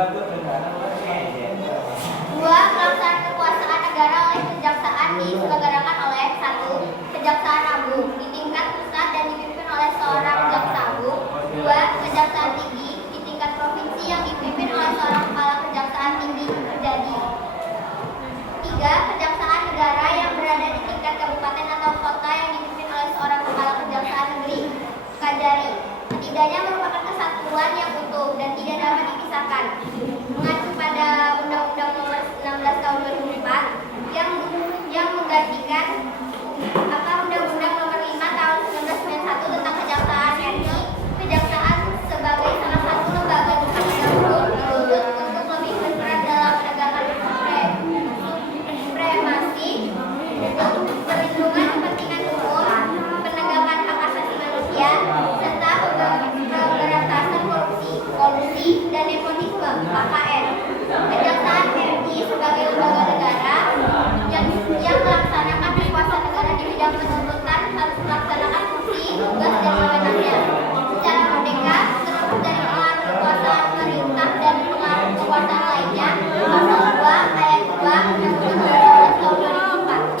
Dua, pelaksanaan kekuasaan negara oleh kejaksaan diselenggarakan oleh satu, Kejaksaan Agung di tingkat pusat dan dipimpin oleh seorang jaksa agung. Dua, Kejaksaan Tinggi di tingkat provinsi yang dipimpin oleh seorang kepala kejaksaan tinggi terjadi. Tiga, Kejaksaan negara yang berada di tingkat kabupaten atau kota yang dipimpin oleh seorang kepala kejaksaan negeri. Kajari. Ketiganya merupakan kesatuan yang utuh dan tidak dapat dipisahkan. Mengacu pada Undang-Undang Nomor 16 Tahun 2004 yang menggantikan Undang-Undang Nomor 5 Tahun 1991 tentang Kejaksaan RI, kejaksaan sebagai salah satu lembaga di penegak hukum dituntut untuk lebih berperan dalam penegakan supremasi, perlindungan kepentingan umum, penegakan hak asasi manusia, serta pemberantasan korupsi dan nepotisme (KKN). Kejaksaan RI sebagai lembaga negara yang melaksanakan kekuasaan negara di bidang penuntutan harus melaksanakan fungsi, tugas, dan wewenangnya secara merdeka, terlepas dari pengaruh kekuasaan pemerintah dan pengaruh kekuasaan lainnya. Pasal 2 ayat 2 Undang-Undang 12 Tahun 2004.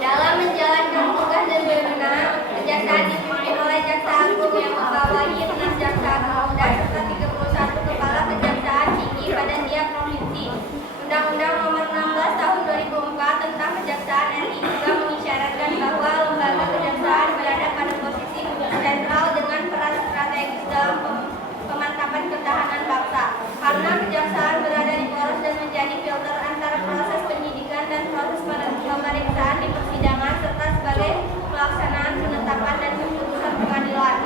Dalam menjalankan tugas dan wewenang, kejaksaan dipimpin oleh jaksa agung yang membawahi 6 jaksa agung muda serta 31 kepala kejaksaan tinggi pada tiap provinsi. Undang-Undang Nomor 16 Tahun 2004 tentang Kejaksaan RI juga mengisyaratkan bahwa lembaga kejaksaan berada pada posisi sentral dengan peran strategis dalam pemantapan ketahanan bangsa. Karena kejaksaan berada di poros dan menjadi filter antara proses penyidikan dan proses pemeriksaan di persidangan serta sebagai pelaksanaan penetapan dan keputusan pengadilan.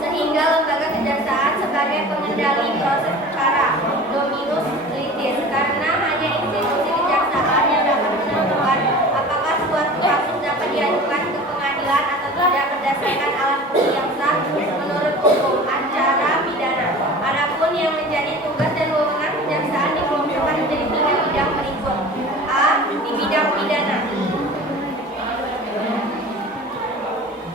Sehingga lembaga kejaksaan sebagai pengendali proses perkara, dominus litis, karena hanya institusi kejaksaan yang dapat menentukan apakah suatu kasus dapat diajukan ke pengadilan atau tidak berdasarkan alat bukti yang sah menurut hukum acara pidana. Adapun yang menjadi tugas dan wewenang kejaksaan dikelompokkan menjadi 3 bidang berikut. A. Di bidang pidana.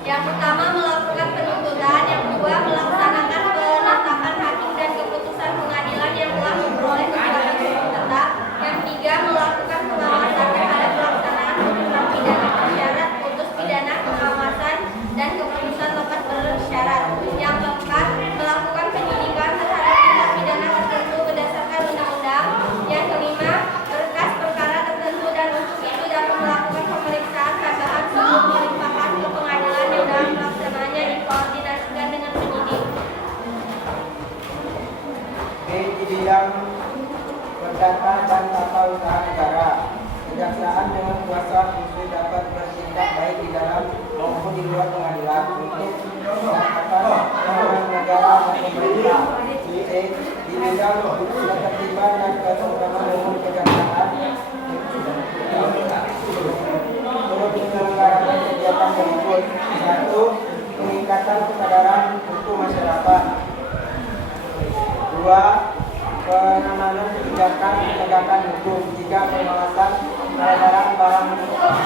Yang pertama, melakukan penuntutan. Yang kedua, melaksanakan penetapan hakim dan keputusan pengadilan yang telah memperoleh kekuatan hukum tetap. Yang ketiga, melakukan pengawasan terhadap pelaksanaan putusan pidana bersyarat, putus pidana, pengawasan, dan keputusan lepas bersyarat. Yang keempat, melakukan penyidikan terhadap tindak pidana tertentu berdasarkan undang-undang. Yang kelima, berkas perkara tertentu dan untuk itu dapat melakukan pemeriksaan tambahan sebelum dilimpahkan ke pengadilan yang dalam pelaksanaannya dikoordinasikan dengan penyidik. Di bidang perdata dan tata usaha negara, kejaksaan dengan kuasa khusus dapat bertindak baik di dalam maupun di luar pengadilan untuk keamanan negara dan pemerintah. Di bidang ketertiban dan ketentraman umum, kejaksaan turut menyelenggarakan kegiatan berikut. 1. Peningkatan kesadaran hukum masyarakat. 2. Penanganan kebijakan penegakan hukum. 3. Pengawasan peredaran barang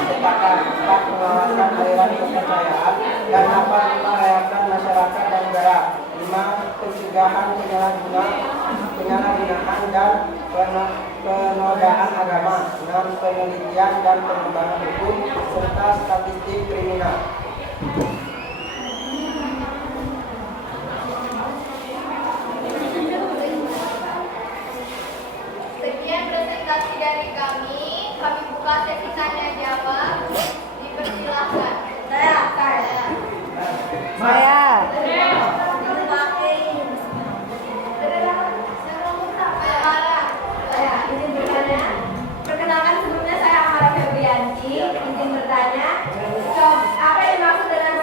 cetakan. 4. Pengawasan aliran kepercayaan. Dan 8. Pelayanan masyarakat dan negara. 5. Pencegahan penyalahgunaan dan penodaan agama. 6. Penelitian dan pengembangan hukum serta statistik kriminal. Sekian presentasi dari kami buka sesi tanya jawab. Dipersilahkan. Saya. Izin bertanya. Perkenalkan, sebelumnya saya Amara Febrianti. Izin bertanya. Apa yang dimaksud dengan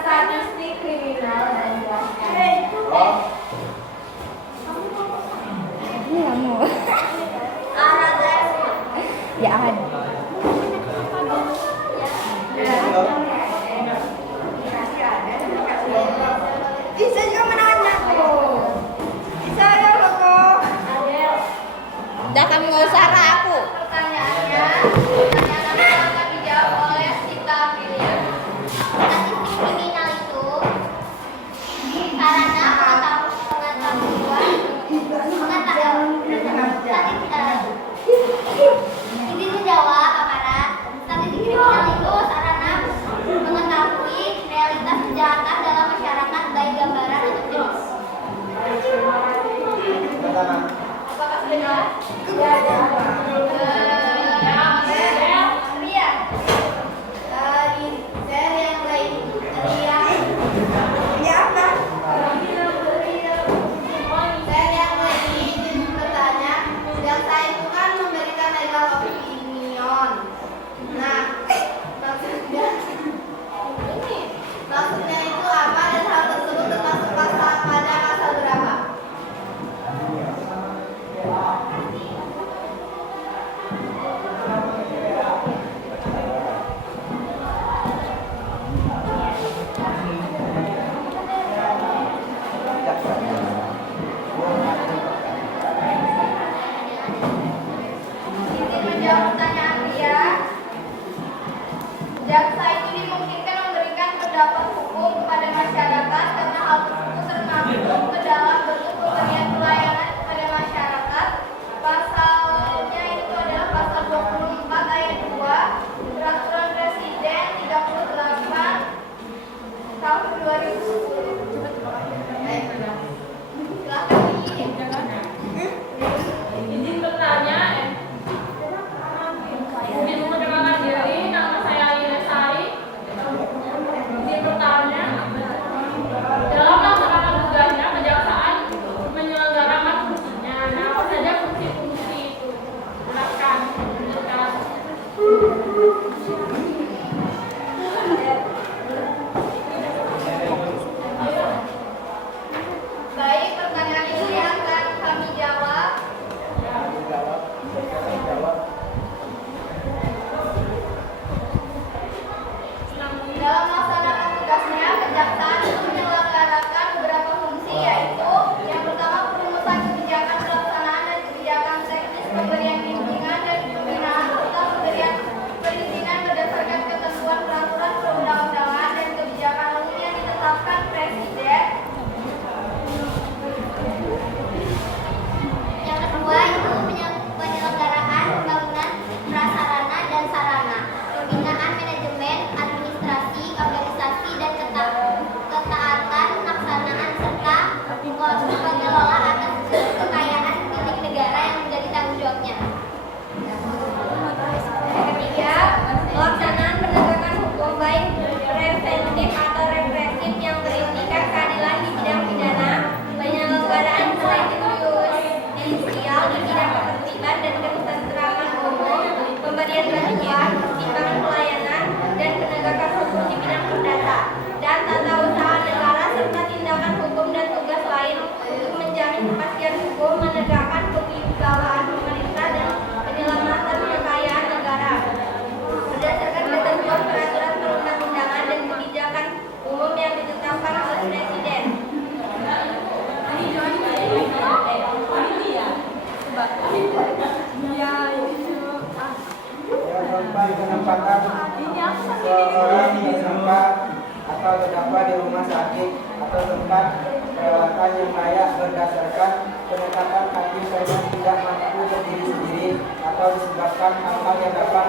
yang layak berdasarkan penetapan hakim karena tidak mampu berdiri sendiri atau disebabkan hal-hal yang dapat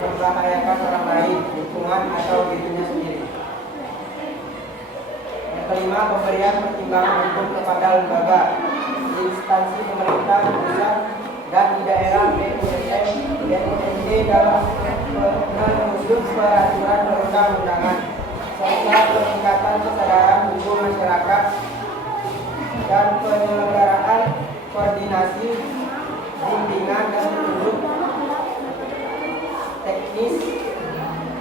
membahayakan orang lain, lingkungan atau dirinya sendiri. Yang kelima, pemberian pertimbangan hukum kepada lembaga, instansi pemerintah pusat dan di daerah BUMN, BUMD dalam menyusun peraturan perundang-undangan serta peningkatan kesadaran hukum masyarakat dan penyelenggaraan koordinasi, bimbingan dan petunjuk teknis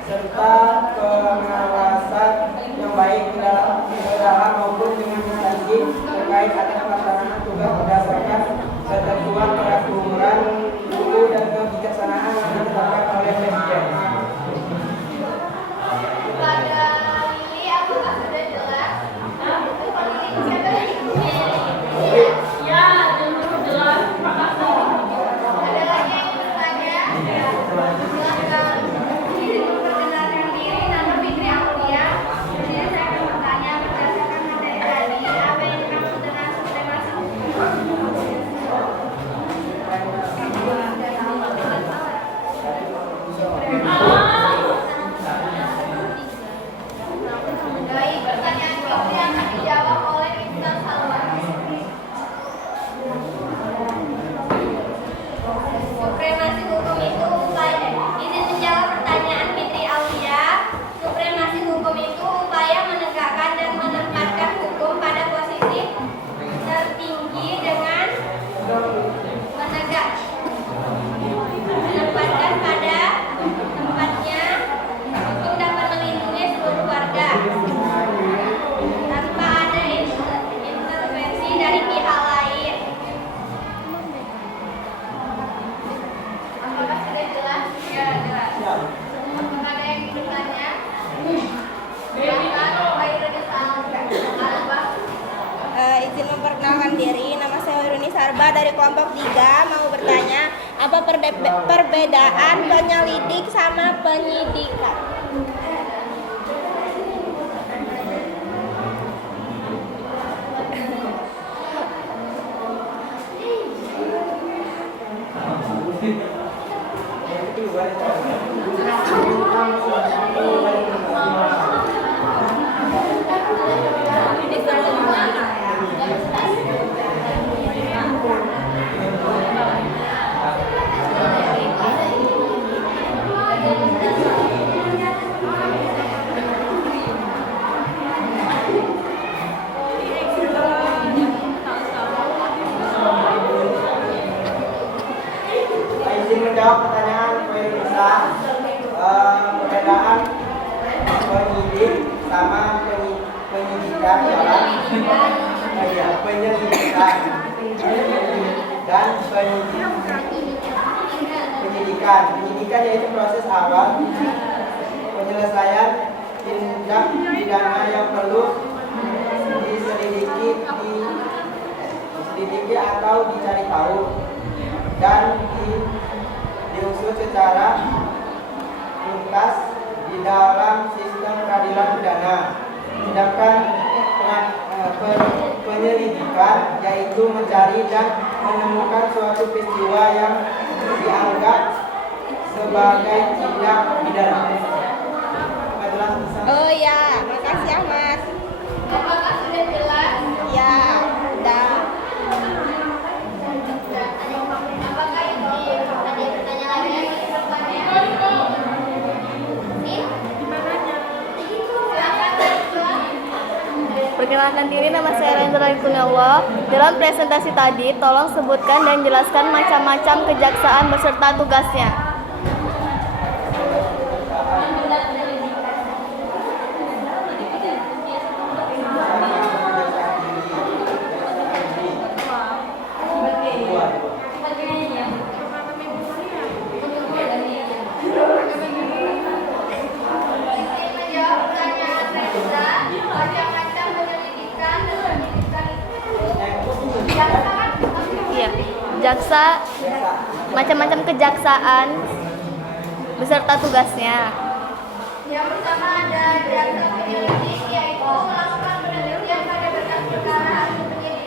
serta pengawasan yang baik di dalam maupun dengan instansi terkait atas pelaksanaan tugas berdasarkan ketentuan peraturan buku dan kebijaksanaan yang ditetapkan oleh Presiden. Kepada Lili, apakah sudah jelas? Ya, tentu jelas. Ada lagi yang bertanya? Silakan. Izin memperkenalkan diri, nama Fitri Aulia. Kemudian saya akan bertanya berdasarkan materi tadi, apa yang dimaksud dengan supremasi hukum? Baik, pertanyaan Fitri akan dijawab oleh Ustaz Salman. Supremasi hukum itu upaya. Izin menjawab pertanyaan Fitri Aulia. Supremasi hukum itu upaya menegakkan dan menempatkan hukum pada posisi tertinggi dengan menempatkan pada tempatnya. Hukum dapat melindungi seluruh warga tanpa ada intervensi dari pihak lain. Apakah sudah jelas? Ya, jelas. Apakah ada yang bertanya? Silakan, Pak Iruni Sarba. Izin memperkenalkan diri, nama saya Iruni Sarba dari kelompok 3. Mau bertanya, apa perbedaan penyelidik sama penyidikan? Izin menjawab pertanyaan Pemirsa. Perbedaan penyidik sama penyidikan adalah penyelidikan dan penyidikan. Penyidikan yaitu proses awal penyelesaian tindak pidana yang perlu diselidiki atau dicari tahu dan diusut secara tuntas di dalam sistem peradilan pidana. Sedangkan penyelidikan yaitu mencari dan menemukan suatu peristiwa yang dianggap sebagai tindak pidana. Oh ya, makasih ya Mas. Apakah sudah jelas? Ya, udah. Apakah ini ada yang bertanya lagi? Silakan. Perkenalkan diri, nama saya Rendra Kunyawa. Dalam presentasi tadi, tolong sebutkan dan jelaskan macam-macam kejaksaan beserta tugasnya. Menjawab pertanyaan Reza, macam-macam penyelidikan dan penyidikan itu Iya, jaksa, macam-macam kejaksaan beserta tugasnya. yang pertama ada jaksa penyelidik, yaitu melakukan penelitian pada berkas perkara hasil penyidikan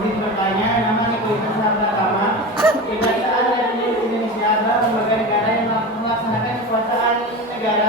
Izin bertanya, nama Nikolita Pratama. Kejaksaan Republik Indonesia adalah lembaga negara yang melaksanakan kekuasaan negara